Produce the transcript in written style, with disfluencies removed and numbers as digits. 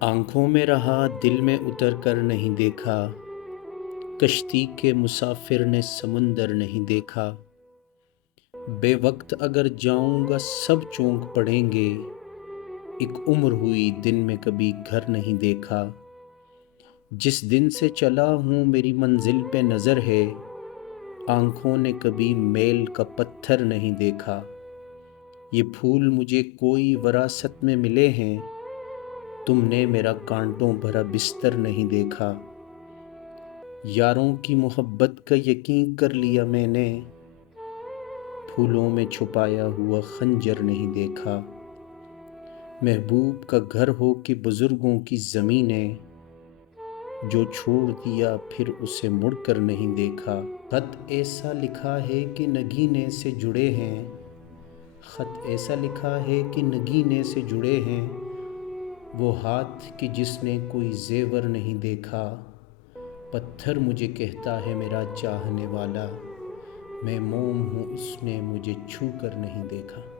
آنکھوں میں رہا دل میں اتر کر نہیں دیکھا، کشتی کے مسافر نے سمندر نہیں دیکھا۔ بے وقت اگر جاؤں گا سب چونک پڑیں گے، ایک عمر ہوئی دن میں کبھی گھر نہیں دیکھا۔ جس دن سے چلا ہوں میری منزل پہ نظر ہے، آنکھوں نے کبھی میل کا پتھر نہیں دیکھا۔ یہ پھول مجھے کوئی وراثت میں ملے ہیں، تم نے میرا کانٹوں بھرا بستر نہیں دیکھا۔ یاروں کی محبت کا یقین کر لیا میں نے، پھولوں میں چھپایا ہوا خنجر نہیں دیکھا۔ محبوب کا گھر ہو کہ بزرگوں کی زمینیں، جو چھوڑ دیا پھر اسے مڑ کر نہیں دیکھا۔ خط ایسا لکھا ہے کہ نگینے سے جڑے ہیں، خط ایسا لکھا ہے کہ نگینے سے جڑے ہیں، وہ ہاتھ کہ جس نے کوئی زیور نہیں دیکھا۔ پتھر مجھے کہتا ہے میرا چاہنے والا، میں موم ہوں اس نے مجھے چھو کر نہیں دیکھا۔